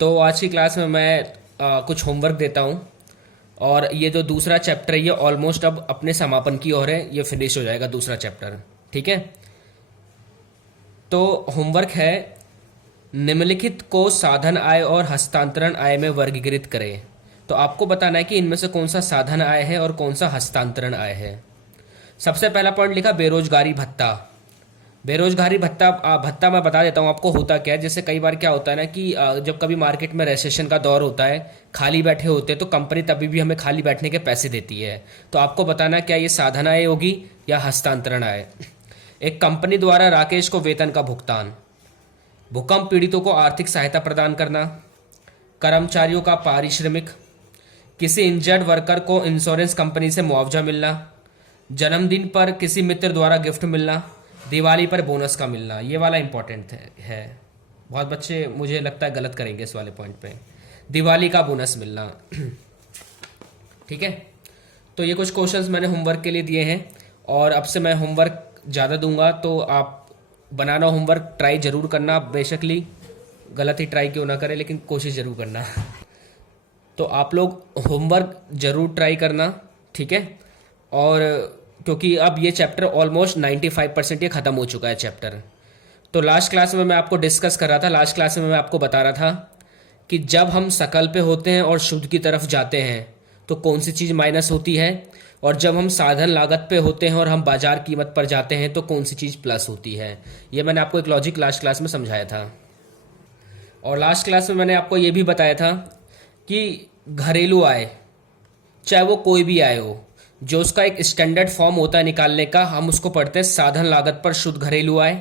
तो आज की क्लास में मैं कुछ होमवर्क देता हूँ। और ये जो दूसरा चैप्टर है ये ऑलमोस्ट अब अपने समापन की ओर है, ये फिनिश हो जाएगा दूसरा चैप्टर। ठीक है, तो होमवर्क है निम्नलिखित को साधन आय और हस्तांतरण आय में वर्गीकृत करें। तो आपको बताना है कि इनमें से कौन सा साधन आय है और कौन सा हस्तांतरण आय है। सबसे पहला पॉइंट लिखा बेरोजगारी भत्ता। बेरोजगारी भत्ता भत्ता मैं बता देता हूँ आपको होता क्या है। जैसे कई बार क्या होता है ना कि जब कभी मार्केट में रेसेशन का दौर होता है, खाली बैठे होते हैं, तो कंपनी तभी भी हमें खाली बैठने के पैसे देती है। तो आपको बताना क्या ये साधन आय होगी या हस्तांतरण आय। एक कंपनी द्वारा राकेश को वेतन का भुगतान, भूकंप पीड़ितों को आर्थिक सहायता प्रदान करना, कर्मचारियों का पारिश्रमिक, किसी इंजर्ड वर्कर को इंश्योरेंस कंपनी से मुआवजा मिलना, जन्मदिन पर किसी मित्र द्वारा गिफ्ट मिलना, दिवाली पर बोनस का मिलना। ये वाला इंपॉर्टेंट है। बहुत बच्चे मुझे लगता है गलत करेंगे इस वाले पॉइंट पे। दिवाली का बोनस मिलना। ठीक है, तो ये कुछ क्वेश्चंस मैंने होमवर्क के लिए दिए हैं और अब से मैं होमवर्क ज़्यादा दूंगा, तो आप बनाना होमवर्क ट्राई जरूर करना। बेशकली गलत ही ट्राई क्यों ना करें, लेकिन कोशिश जरूर करना। तो आप लोग होमवर्क जरूर ट्राई करना, ठीक है। और क्योंकि अब ये चैप्टर ऑलमोस्ट 95% ये ख़त्म हो चुका है चैप्टर। तो लास्ट क्लास में मैं आपको डिस्कस कर रहा था, लास्ट क्लास में मैं आपको बता रहा था कि जब हम सकल पे होते हैं और शुद्ध की तरफ जाते हैं तो कौन सी चीज़ माइनस होती है, और जब हम साधन लागत पे होते हैं और हम बाजार कीमत पर जाते हैं तो कौन सी चीज़ प्लस होती है। ये मैंने आपको एक लॉजिक लास्ट क्लास में समझाया था। और लास्ट क्लास में मैंने आपको ये भी बताया था कि घरेलू आय, चाहे वो कोई भी आय हो, जो उसका एक स्टैंडर्ड फॉर्म होता है निकालने का, हम उसको पढ़ते हैं साधन लागत पर शुद्ध घरेलू आय,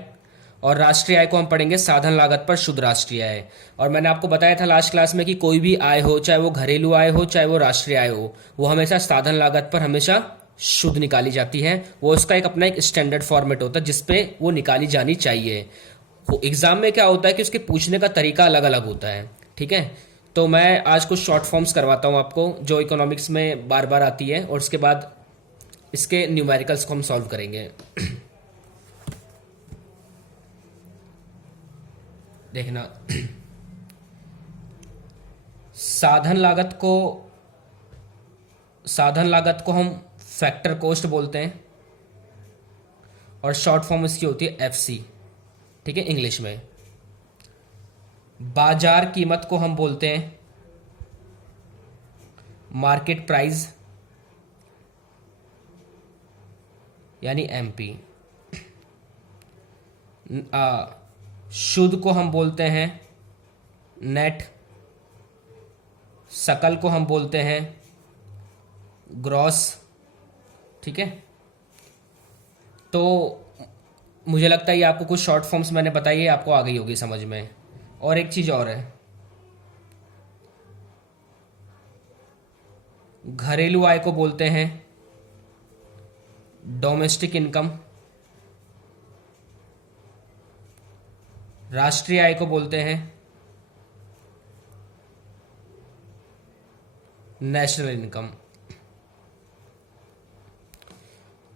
और राष्ट्रीय आय को हम पढ़ेंगे साधन लागत पर शुद्ध राष्ट्रीय आय। और मैंने आपको बताया था लास्ट क्लास में कि कोई भी आय हो, चाहे वो घरेलू आय हो चाहे वो राष्ट्रीय आय हो, वो हमेशा साधन लागत पर हमेशा शुद्ध निकाली जाती है। वो उसका एक अपना एक स्टैंडर्ड फॉर्मेट होता है जिसपे वो निकाली जानी चाहिए। एग्जाम में क्या होता है कि उसके पूछने का तरीका अलग अलग होता है। ठीक है, तो मैं आज कुछ शॉर्ट फॉर्म्स करवाता हूँ आपको जो इकोनॉमिक्स में बार बार आती है, और उसके बाद इसके न्यूमेरिकल्स को हम सॉल्व करेंगे। देखना, साधन लागत को हम फैक्टर कॉस्ट बोलते हैं, और शॉर्ट फॉर्म इसकी होती है एफसी। ठीक है, इंग्लिश में। बाजार कीमत को हम बोलते हैं मार्केट प्राइस, यानी एमपी। शुद्ध को हम बोलते हैं नेट, सकल को हम बोलते हैं ग्रॉस। ठीक है, तो मुझे लगता है ये आपको कुछ शॉर्ट फॉर्म्स मैंने बताई है, आपको आ गई होगी समझ में। और एक चीज और है, घरेलू आय को बोलते हैं डोमेस्टिक इनकम, राष्ट्रीय आय को बोलते हैं नेशनल इनकम।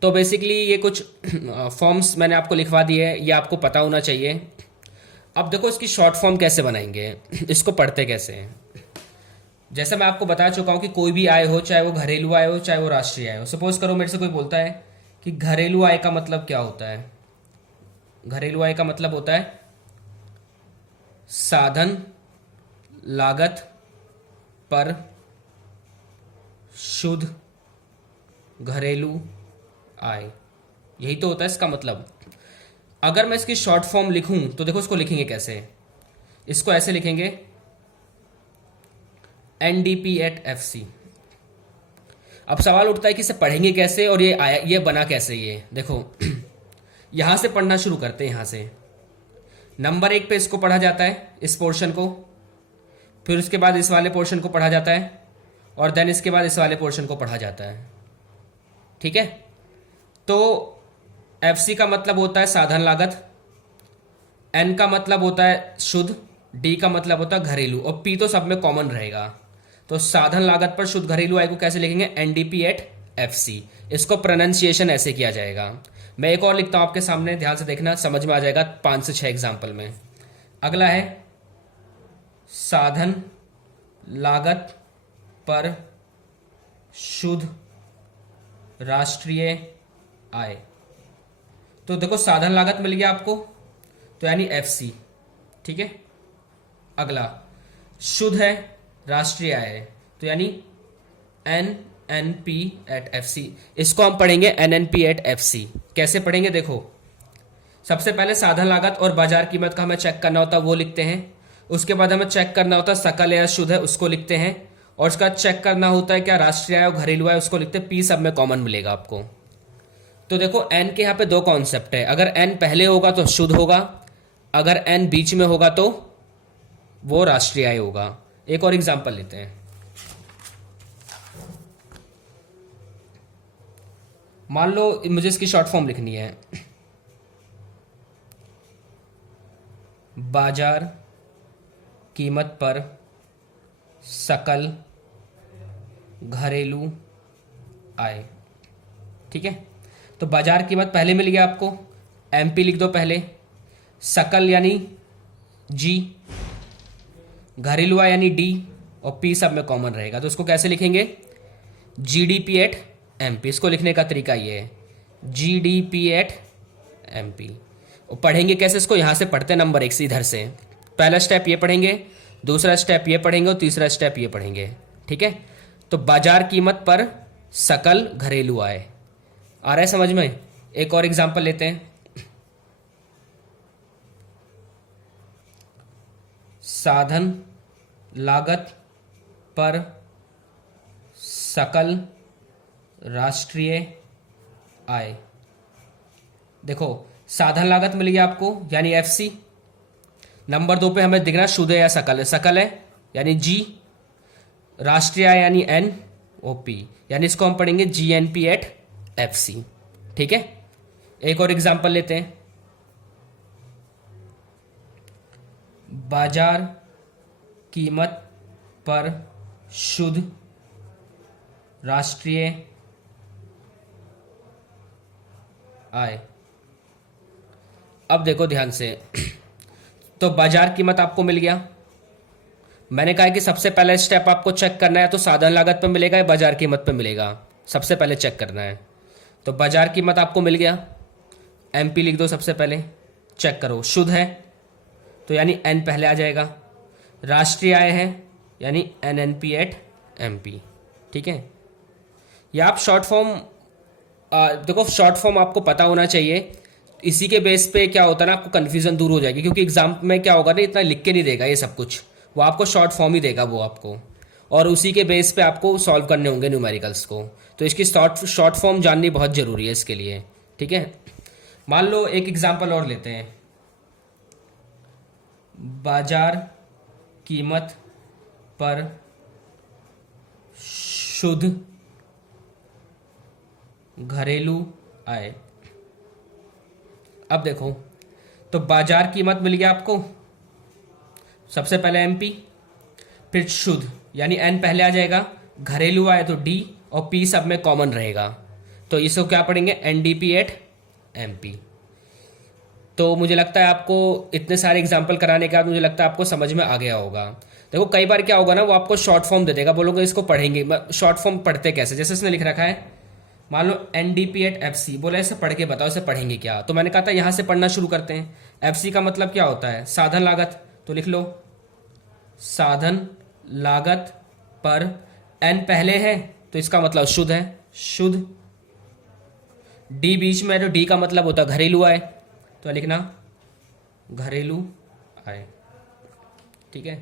तो बेसिकली ये कुछ फॉर्म्स मैंने आपको लिखवा दिए हैं, ये आपको पता होना चाहिए। अब देखो इसकी शॉर्ट फॉर्म कैसे बनाएंगे, इसको पढ़ते कैसे हैं। जैसे मैं आपको बता चुका हूं कि कोई भी आय हो, चाहे वो घरेलू आय हो चाहे वो राष्ट्रीय आय हो। सपोज करो मेरे से कोई बोलता है कि घरेलू आय का मतलब क्या होता है। घरेलू आय का मतलब होता है साधन लागत पर शुद्ध घरेलू आय, यही तो होता है इसका मतलब। अगर मैं इसकी शॉर्ट फॉर्म लिखूं तो देखो इसको लिखेंगे कैसे। इसको ऐसे लिखेंगे एनडीपी एट एफसी। अब सवाल उठता है कि इसे पढ़ेंगे कैसे और ये बना कैसे। ये देखो यहां से पढ़ना शुरू करते हैं। यहां से नंबर 1 पे इसको पढ़ा जाता है, इस पोर्शन को, फिर उसके बाद इस वाले पोर्शन को पढ़ा जाता है, और देन इसके बाद इस वाले पोर्शन को पढ़ा जाता है। ठीक है, तो एफसी का मतलब होता है साधन लागत, एन का मतलब होता है शुद्ध, डी का मतलब होता है घरेलू, और पी तो सब में कॉमन रहेगा। तो साधन लागत पर शुद्ध घरेलू आय को कैसे लिखेंगे, एनडीपी एट एफसी। इसको प्रोनाउंसिएशन ऐसे किया जाएगा। मैं एक और लिखता हूं आपके सामने, ध्यान से देखना, समझ में आ जाएगा 5 से 6 एग्जाम्पल में। अगला है साधन लागत पर शुद्ध राष्ट्रीय आय। तो देखो साधन लागत मिल गया आपको, तो यानी एफसी, ठीक है। अगला शुद्ध है, राष्ट्रीय आय है, तो यानी एनएनपी एट एफसी। इसको हम पढ़ेंगे एनएनपी एट एफसी। कैसे पढ़ेंगे देखो, सबसे पहले साधन लागत और बाजार कीमत का हमें चेक करना होता है, वो लिखते हैं। उसके बाद हमें चेक करना होता है सकल या शुद्ध है, उसको लिखते हैं। और उसका चेक करना होता है क्या राष्ट्रीय आय और घरेलू आय, उसको लिखते हैं। पी सब में कॉमन मिलेगा आपको। तो देखो एन के यहाँ पे दो कॉन्सेप्ट है, अगर एन पहले होगा तो शुद्ध होगा, अगर एन बीच में होगा तो वो राष्ट्रीय आय होगा। एक और एग्जांपल लेते हैं। मान लो मुझे इसकी शॉर्ट फॉर्म लिखनी है, बाजार कीमत पर सकल घरेलू आय, ठीक है। तो बाजार कीमत पहले मिल गया आपको, एमपी लिख दो पहले, सकल यानी जी, घरेलू आय यानी डी, और पी सब में कॉमन रहेगा। तो उसको कैसे लिखेंगे, जीडीपी एट एमपी। इसको लिखने का तरीका ये है, जीडीपी एट एमपी। पढ़ेंगे कैसे इसको, यहां से पढ़ते हैं नंबर 1 से, इधर से। पहला स्टेप ये पढ़ेंगे, दूसरा स्टेप ये पढ़ेंगे और तीसरा स्टेप ये पढ़ेंगे, ठीक है। तो बाजार कीमत पर सकल घरेलू आय आ रहा है समझ में। एक और एग्जांपल लेते हैं, साधन लागत पर सकल राष्ट्रीय आय। देखो साधन लागत मिल गया आपको यानी एफसी। नंबर 2 पे हमें दिख रहा है शुद्ध या सकल है, सकल है यानी जी, राष्ट्रीय आय यानी एन, ओपी, यानी इसको हम पढ़ेंगे जीएनपी एट एफसी, ठीक है। एक और एग्जांपल लेते हैं, बाजार कीमत पर शुद्ध राष्ट्रीय आय। अब देखो ध्यान से, तो बाजार कीमत आपको मिल गया। मैंने कहा कि सबसे पहला स्टेप आपको चेक करना है तो साधन लागत पे मिलेगा या बाजार कीमत पे मिलेगा, सबसे पहले चेक करना है। तो बाजार कीमत आपको मिल गया, एमपी लिख दो सबसे पहले, चेक करो शुद्ध है तो यानी एन पहले आ जाएगा, राष्ट्रीय आय है यानी एनएनपी एट एमपी, ठीक है। या आप शॉर्ट फॉर्म देखो, शॉर्ट फॉर्म आपको पता होना चाहिए, इसी के बेस पे क्या होता है ना, आपको कंफ्यूजन दूर हो जाएगी। क्योंकि एग्जाम में क्या होगा ना, इतना लिख के नहीं देगा ये सब कुछ, वो आपको शॉर्ट फॉर्म ही देगा वो आपको, और उसी के बेस पे आपको सॉल्व करने होंगे न्यूमेरिकल्स को। तो इसकी शॉर्ट फॉर्म जाननी बहुत जरूरी है इसके लिए, ठीक है। मान लो एक एग्जाम्पल और लेते हैं, बाजार कीमत पर शुद्ध घरेलू आय। अब देखो, तो बाजार कीमत मिल गया आपको, सबसे पहले एमपी, फिर शुद्ध यानी एन पहले आ जाएगा, घरेलू आय तो डी, और पी सब में कॉमन रहेगा। तो इसको क्या पढ़ेंगे, एनडीपी एट एमपी। तो मुझे लगता है आपको इतने सारे एग्जाम्पल कराने के बाद मुझे लगता है आपको समझ में आ गया होगा। देखो कई बार क्या होगा ना, वो आपको शॉर्ट फॉर्म दे देगा, बोलोगे इसको पढ़ेंगे। शॉर्ट फॉर्म पढ़ते कैसे, जैसे इसने लिख रखा है, मान लो एनडीपी एट एफसी, बोला इसे पढ़ के बताओ इसे पढ़ेंगे क्या। तो मैंने कहा था यहां से पढ़ना शुरू करते हैं। एफसी का मतलब क्या होता है, साधन लागत, तो लिख लो साधन लागत पर एन पहले है तो इसका मतलब शुद्ध है, शुद्ध। डी बीच में है तो डी का मतलब होता है घरेलू आय, तो लिखना घरेलू आय, ठीक है।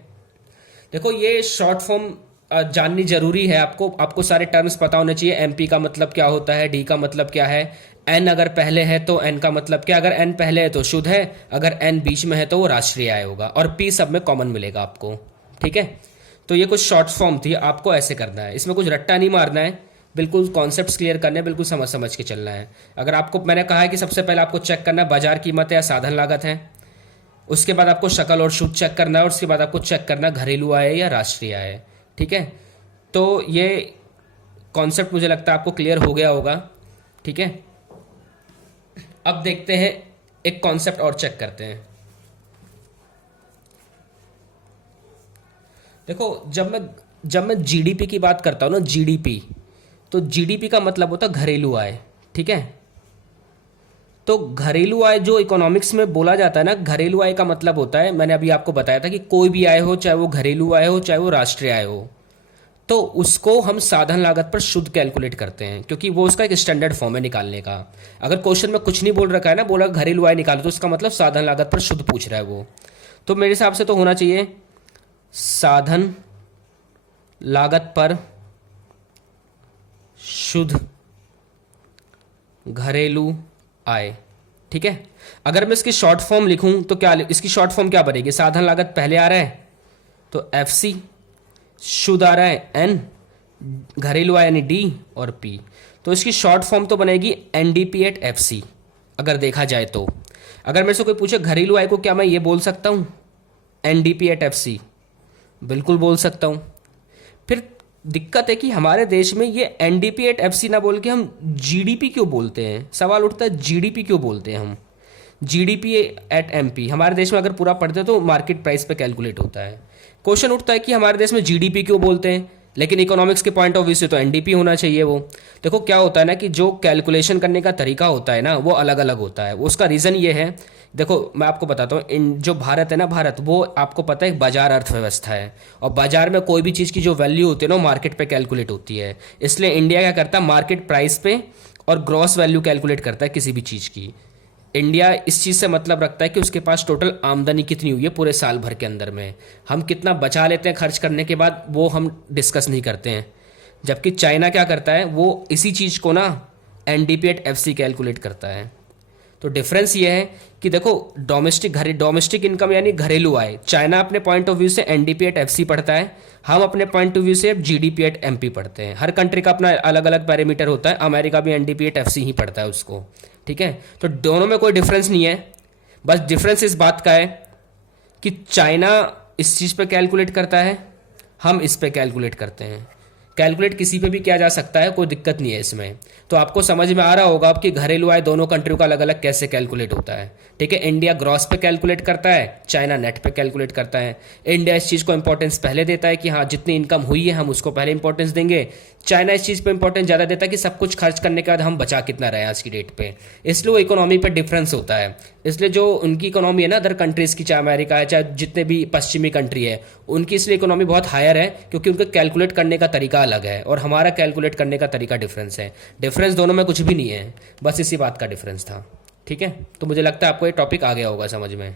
देखो ये शॉर्ट फॉर्म जाननी जरूरी है आपको सारे टर्म्स पता होने चाहिए। एमपी का मतलब क्या होता है, डी का मतलब क्या है, एन अगर पहले है तो एन का मतलब क्या, अगर एन पहले है तो शुद्ध है, अगर एन बीच में है तो वो राष्ट्रीय आय होगा, और पी सब में कॉमन मिलेगा आपको, ठीक है। तो ये कुछ शॉर्ट फॉर्म थी, आपको ऐसे करना है, इसमें कुछ रट्टा नहीं मारना है, बिल्कुल कॉन्सेप्ट्स क्लियर करने, बिल्कुल समझ समझ के चलना है। अगर आपको मैंने कहा है कि सबसे पहले आपको चेक करना है बाजार कीमत है या साधन लागत है, उसके बाद आपको शकल और शुद्ध चेक करना है, और उसके बाद आपको चेक करना है घरेलू आय या राष्ट्रीय आय, ठीक है। तो ये कॉन्सेप्ट मुझे लगता है आपको क्लियर हो गया होगा, ठीक है। अब देखते हैं एक कॉन्सेप्ट और चेक करते हैं। देखो, जब मैं जीडीपी की बात करता हूँ ना, जीडीपी, तो जीडीपी का मतलब होता है घरेलू आय। ठीक है, तो घरेलू आय जो इकोनॉमिक्स में बोला जाता है ना, घरेलू आय का मतलब होता है, मैंने अभी आपको बताया था कि कोई भी आय हो, चाहे वो घरेलू आय हो चाहे वो राष्ट्रीय आय हो, तो उसको हम साधन लागत पर शुद्ध कैलकुलेट करते हैं, क्योंकि वो उसका एक स्टैंडर्ड फॉर्म है निकालने का। अगर क्वेश्चन में कुछ नहीं बोल रखा है ना, बोला घरेलू आय निकालो, तो उसका मतलब साधन लागत पर शुद्ध पूछ रहा है वो। तो मेरे हिसाब से तो होना चाहिए साधन लागत पर शुद्ध घरेलू आय। ठीक है, अगर मैं इसकी शॉर्ट फॉर्म लिखूं तो क्या, इसकी शॉर्ट फॉर्म क्या बनेगी? साधन लागत पहले आ रहा है तो एफ सी, शुद्ध आ रहा है एन, घरेलू आय यानी डी, और पी। तो इसकी शॉर्ट फॉर्म तो बनेगी एनडीपी एट एफ सी। अगर देखा जाए तो अगर मेरे से कोई पूछे घरेलू आय को, क्या मैं ये बोल सकता हूं एनडीपी एट एफ सी? बिल्कुल बोल सकता हूं। फिर दिक्कत है कि हमारे देश में ये एनडीपी एट एफसी ना बोल के हम जीडीपी क्यों बोलते हैं? सवाल उठता है जीडीपी क्यों बोलते हैं हम? जीडीपी एट एमपी हमारे देश में अगर पूरा पढ़ते तो मार्केट प्राइस पे कैलकुलेट होता है। क्वेश्चन उठता है कि हमारे देश में जीडीपी क्यों बोलते हैं, लेकिन इकोनॉमिक्स के पॉइंट ऑफ व्यू से तो एनडीपी होना चाहिए वो। देखो क्या होता है ना कि जो कैलकुलेशन करने का तरीका होता है ना, वो अलग अलग होता है। उसका रीज़न ये है, देखो मैं आपको बताता हूँ, इन जो भारत है ना, भारत वो आपको पता है एक बाजार अर्थव्यवस्था है, और बाजार में कोई भी चीज़ की जो वैल्यू होती है ना, वो मार्केट पे कैलकुलेट होती है। इसलिए इंडिया क्या करता है, मार्केट प्राइस पे और ग्रॉस वैल्यू कैलकुलेट करता है किसी भी चीज़ की। इंडिया इस चीज़ से मतलब रखता है कि उसके पास टोटल आमदनी कितनी हुई है पूरे साल भर के अंदर में, हम कितना बचा लेते हैं खर्च करने के बाद, वो हम डिस्कस नहीं करते हैं। जबकि चाइना क्या करता है, वो इसी चीज़ को ना NDP at F C calculate करता है। तो डिफरेंस ये है कि देखो, डोमेस्टिक इनकम यानी घरेलू आय, चाइना अपने पॉइंट ऑफ व्यू से एनडीपी एट एफसी पढ़ता है, हम अपने पॉइंट ऑफ व्यू से जीडीपी एट एमपी पढ़ते हैं। हर कंट्री का अपना अलग अलग पैरामीटर होता है, अमेरिका भी एनडीपी एट एफसी ही पढ़ता है उसको। ठीक है, तो दोनों में कोई डिफरेंस नहीं है, बस डिफरेंस इस बात का है कि चाइना इस चीज़ पे कैलकुलेट करता है, हम इस पे कैलकुलेट करते हैं। कैलकुलेट किसी पे भी किया जा सकता है, कोई दिक्कत नहीं है इसमें। तो आपको समझ में आ रहा होगा अब कि घरेलू आय दोनों कंट्रियों का अलग अलग कैसे कैलकुलेट होता है। ठीक है, इंडिया ग्रॉस पे कैलकुलेट करता है, चाइना नेट पे कैलकुलेट करता है। इंडिया इस चीज़ को इंपॉर्टेंस पहले देता है कि हाँ जितनी इनकम हुई है हम उसको पहले इंपॉर्टेंस देंगे। चाइना इस चीज़ पे इंपॉर्टेंस ज़्यादा देता है कि सब कुछ खर्च करने के बाद हम बचा कितना रहे आज की डेट पे। इसलिए वो इकोनॉमी पे डिफरेंस होता है। इसलिए जो उनकी इकोनॉमी है ना अदर कंट्रीज़ की, चाहे अमेरिका है चाहे जितने भी पश्चिमी कंट्री है, उनकी इसलिए इकोनॉमी बहुत हायर है क्योंकि उनका कैलकुलेट करने का तरीका अलग है और हमारा कैलकुलेट करने का तरीका डिफरेंस है। डिफरेंस दोनों में कुछ भी नहीं है, बस इसी बात का डिफरेंस था। ठीक है, तो मुझे लगता है आपको ये टॉपिक आ गया होगा समझ में।